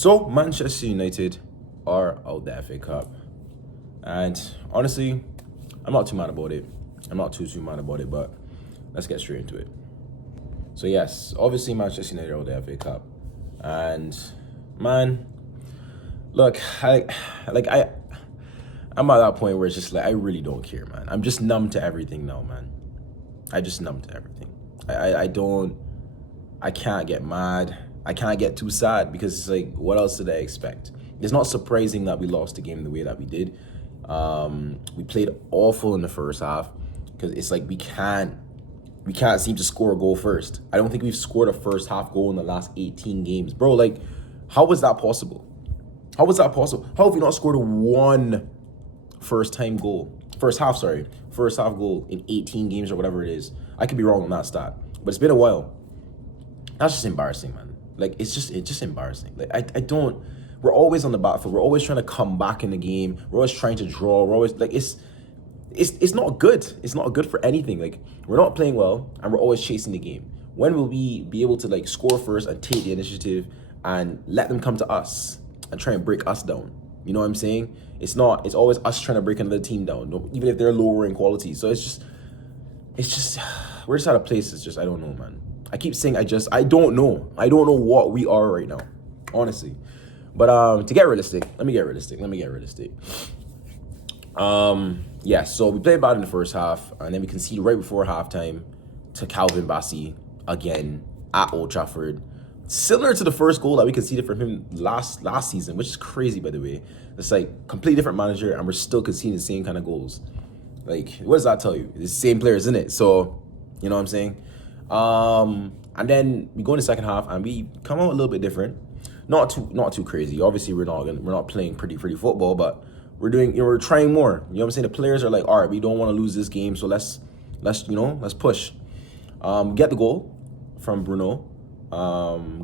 So Manchester United are out the FA Cup, and honestly, I'm not too mad about it. I'm not too mad about it, but let's get straight into it. So yes, obviously Manchester United are out the FA Cup, and man, look, I'm at that point where it's just like I really don't care, man. I'm just numb to everything now, man. I just numb to everything. I don't. I can't get mad. I can't get too sad because it's like, what else did I expect? It's not surprising that we lost the game the way that we did. We played awful in the first half because it's like we can't seem to score a goal first. I don't think we've scored a first half goal in the last 18 games, bro. Like, how was that possible? How was that possible? How have we not scored one first half goal in 18 games or whatever it is? I could be wrong on that stat, but it's been a while. That's just embarrassing, man. Like, it's just embarrassing. Like, I don't. We're always on the battlefield. We're always trying to come back in the game. We're always trying to draw. We're always like, it's not good. It's not good for anything. Like, we're not playing well, and we're always chasing the game. When will we be able to like score first and take the initiative and let them come to us and try and break us down? You know what I'm saying? It's always us trying to break another team down, even if they're lower in quality. So it's just we're just out of place. It's just, I don't know, man. I keep saying I don't know. I don't know what we are right now, honestly. But to get realistic, let me get realistic. Yeah, so we played bad in the first half, and then we conceded right before halftime to Calvin Bassey again at Old Trafford. Similar to the first goal that we conceded from him last season, which is crazy, by the way. It's like completely different manager, and we're still conceding the same kind of goals. Like, what does that tell you? It's the same players, isn't it? So, you know what I'm saying? And then we go in the second half, and we come out a little bit different. Not too crazy. Obviously, we're not playing pretty football, but we're trying more. You know what I'm saying? The players are like, all right, we don't want to lose this game, so let's push. Get the goal from Bruno.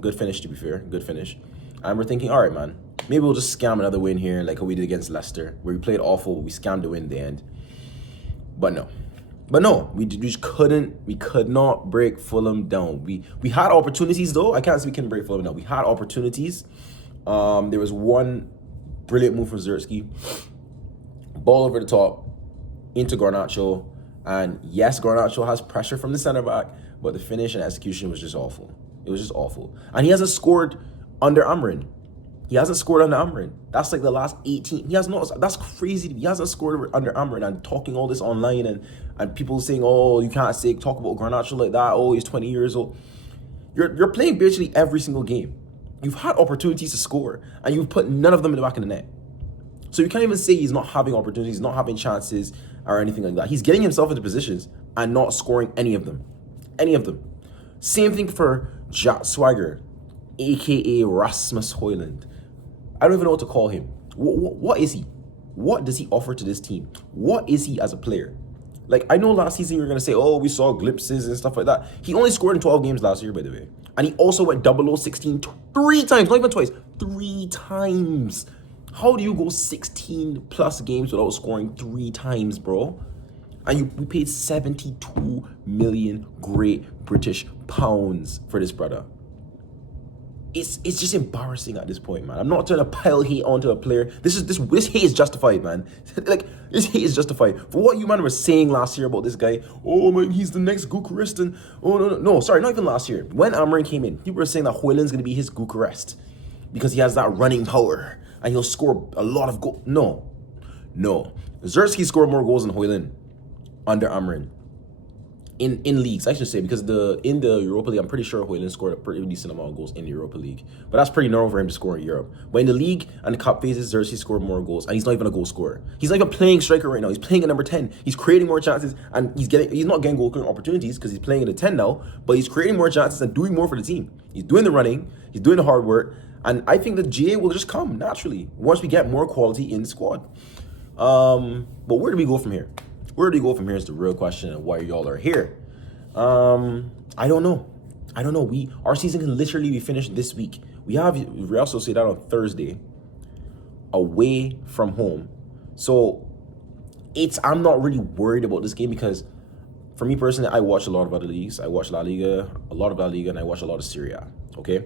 Good finish, to be fair. Good finish. And we're thinking, all right, man, maybe we'll just scam another win here, like how we did against Leicester, where we played awful, we scammed the win in the end. But no, we just couldn't. We could not break Fulham down. We had opportunities, though. I can't say we couldn't break Fulham down. We had opportunities. There was one brilliant move from Zertsky. Ball over the top into Garnacho. And yes, Garnacho has pressure from the center back, but the finish and execution was just awful. It was just awful. And he hasn't scored under Amrin. That's like the last 18. He has not. That's crazy. He hasn't scored under Amrin. And talking all this online and people saying, oh, you can't talk about Garnacho like that. Oh, he's 20 years old. You're playing basically every single game. You've had opportunities to score, and you've put none of them in the back of the net. So you can't even say he's not having opportunities, not having chances, or anything like that. He's getting himself into positions and not scoring any of them. Same thing for Jack Swagger, a.k.a. Rasmus Højlund. I don't even know what to call him. What is he? What does he offer to this team? What is he as a player? Like, I know last season you were going to say, oh, we saw glimpses and stuff like that. He only scored in 12 games last year, by the way. And he also went 0016 3 times, not even twice, 3 times. How do you go 16 plus games without scoring 3 times, bro? And we paid 72 million Great British pounds for this brother. It's just embarrassing at this point, man. I'm not trying to pile hate onto a player. This hate is justified, man. Like, this hate is justified. For what you, man, were saying last year about this guy, oh, man, he's the next Bucharest, and no, sorry, not even last year. When Amrin came in, people were saying that Højlund's going to be his Bucharest because he has that running power, and he'll score a lot of goals. No. Zertsky scored more goals than Højlund under Amrin. In leagues, I should say, because in the Europa League, I'm pretty sure Højlund scored a pretty decent amount of goals in the Europa League. But that's pretty normal for him to score in Europe. But in the league and the cup phases, Zertsky scored more goals, and he's not even a goal scorer. He's not even playing striker right now. He's playing at number 10. He's creating more chances, and he's not getting goal opportunities because he's playing at a 10 now, but he's creating more chances and doing more for the team. He's doing the running, he's doing the hard work, and I think the GA will just come naturally once we get more quality in the squad. But where do we go from here? Where do we go from here is the real question, and why y'all are here. I don't know. Our season can literally be finished this week. We have Real Sociedad on Thursday, away from home. So I'm not really worried about this game because, for me personally, I watch a lot of other leagues. I watch a lot of La Liga, and I watch a lot of Serie A. Okay,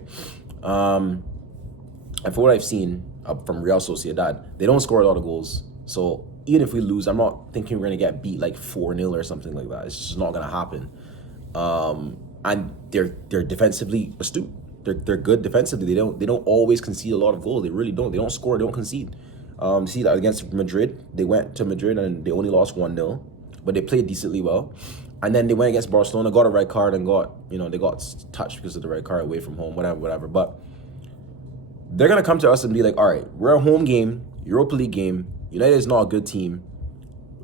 And for what I've seen from Real Sociedad, they don't score a lot of goals. So even if we lose, I'm not thinking we're going to get beat like 4-0 or something like that. It's just not going to happen. And they're defensively astute. They're good defensively. They don't always concede a lot of goals. They really don't. They don't score. They don't concede. See that against Madrid, they went to Madrid and they only lost 1-0, but they played decently well. And then they went against Barcelona, got a red card, and they got touched because of the red card away from home, whatever. But they're gonna come to us and be like, all right, we're a home game, Europa League game. United is not a good team.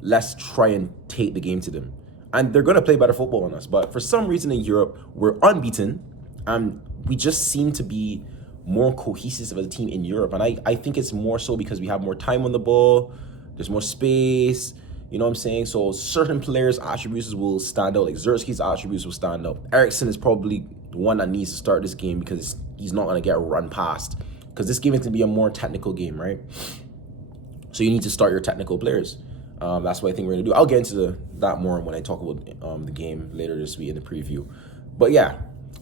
Let's try and take the game to them. And they're gonna play better football on us. But for some reason in Europe, we're unbeaten, and we just seem to be more cohesive as a team in Europe. And I think it's more so because we have more time on the ball, there's more space, you know what I'm saying? So certain players' attributes will stand out, like Zerski's attributes will stand out. Eriksen is probably the one that needs to start this game because he's not going to get run past. Because this game is going to be a more technical game, right? So you need to start your technical players. That's what I think we're going to do. I'll get into that more when I talk about the game later this week in the preview. But yeah,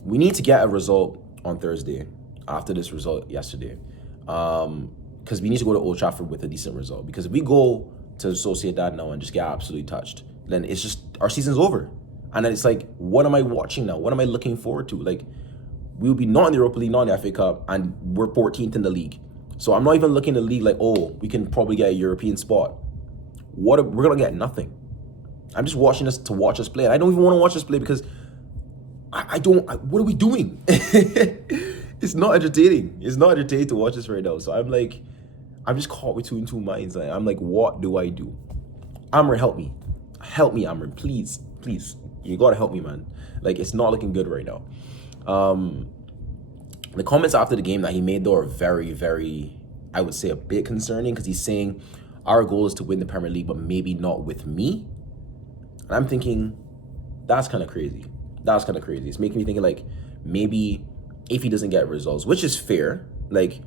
we need to get a result on Thursday after this result yesterday. Because we need to go to Old Trafford with a decent result. Because if we go to Sociedad now and just get absolutely touched, then it's just, our season's over. And then it's like, what am I watching now? What am I looking forward to? Like, we'll be not in the Europa League, not in the FA Cup, and we're 14th in the league. So I'm not even looking at the league like, oh, we can probably get a European spot. We're going to get nothing. I'm just watching this to watch us play. And I don't even want to watch us play because what are we doing? It's not entertaining. It's not entertaining to watch this right now. So I'm just caught between two minds. I'm like, what do I do? Amr, help me. Help me, Amr. Please. You got to help me, man. Like, it's not looking good right now. The comments after the game that he made, though, are very, very, I would say, a bit concerning because he's saying our goal is to win the Premier League, but maybe not with me. And I'm thinking, that's kind of crazy. It's making me think like maybe if he doesn't get results, which is fair. Like,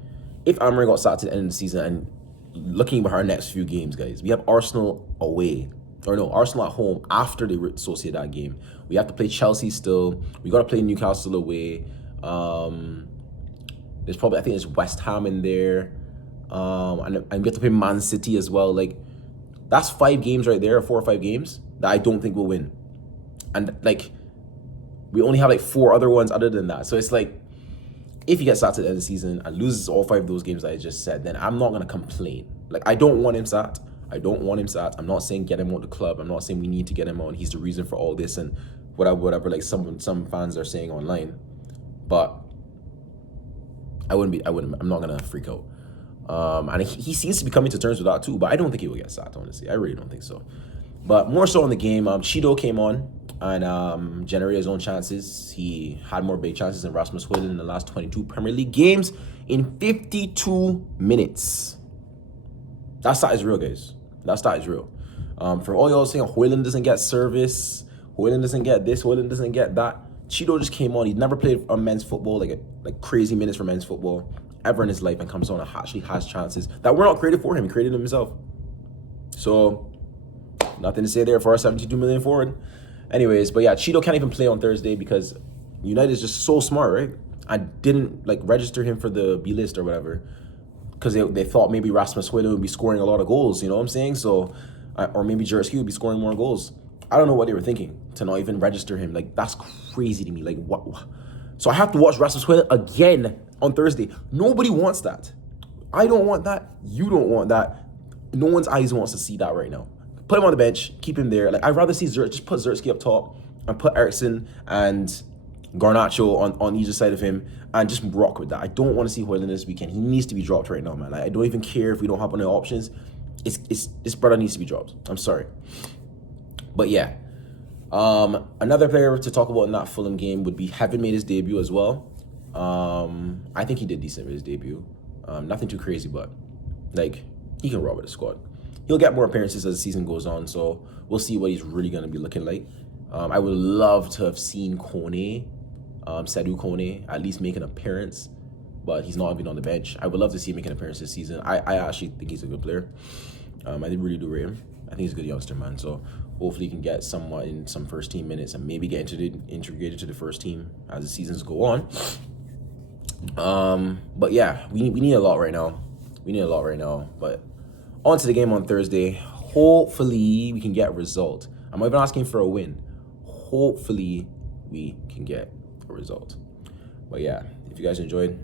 if Amr got sacked at the end of the season and looking at our next few games, guys, we have Arsenal away. Arsenal at home after the Sociedad game. We have to play Chelsea still. We got to play Newcastle away. There's probably, I think there's West Ham in there. And we have to play Man City as well. Like, that's 5 games right there, 4 or 5 games that I don't think we'll win. And, like, we only have, like, 4 other ones other than that. So it's like, if he gets sacked at the end of the season and loses all 5 of those games that I just said, then I'm not going to complain. Like, I don't want him sacked. I'm not saying get him out of the club. I'm not saying we need to get him out and he's the reason for all this and whatever like some fans are saying online. But I'm not going to freak out. And he seems to be coming to terms with that too, but I don't think he will get sacked, honestly. I really don't think so. But more so in the game, Cheeto came on and generated his own chances. He had more big chances than Rasmus Højlund in the last 22 Premier League games in 52 minutes. That stat is real, guys. That stat is real. For all y'all saying Højlund doesn't get service, Højlund doesn't get this, Højlund doesn't get that, Cheeto just came on. He'd never played men's football, like crazy minutes for men's football ever in his life, and comes on and actually has chances that were not created for him. He created them himself. So, nothing to say there for our 72 million forward. Anyways, but yeah, Cheeto can't even play on Thursday because United is just so smart, right? I didn't register him for the B list or whatever because they thought maybe Rasmus Højlund would be scoring a lot of goals, you know what I'm saying? So, or maybe Zerski would be scoring more goals. I don't know what they were thinking to not even register him. Like, that's crazy to me. Like, what? So I have to watch Rasmus Højlund again on Thursday. Nobody wants that. I don't want that. You don't want that. No one's eyes wants to see that right now. Put him on the bench. Keep him there. Like, I'd rather see just put Zerski up top and put Eriksen and Garnacho on either side of him and just rock with that. I don't want to see Højlund this weekend. He needs to be dropped right now, man. Like, I don't even care if we don't have any options. This brother needs to be dropped. I'm sorry. But yeah. Another player to talk about in that Fulham game would be Heaven made his debut as well. I think he did decent with his debut. Nothing too crazy, but he can roll with the squad. He'll get more appearances as the season goes on, so we'll see what he's really going to be looking like. I would love to have seen Seydou Kone, at least make an appearance, but he's not even on the bench. I would love to see him make an appearance this season. I actually think he's a good player. I really do rate him. I think he's a good youngster, man. So hopefully he can get somewhat in some first team minutes and maybe get integrated to the first team as the seasons go on. But yeah, we need a lot right now. We need a lot right now. But on to the game on Thursday. Hopefully we can get a result. I'm not even asking for a win. Hopefully we can get a result. But yeah, if you guys enjoyed,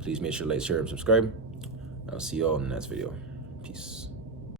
please make sure to like, share, and subscribe. I'll see you all in the next video. Peace.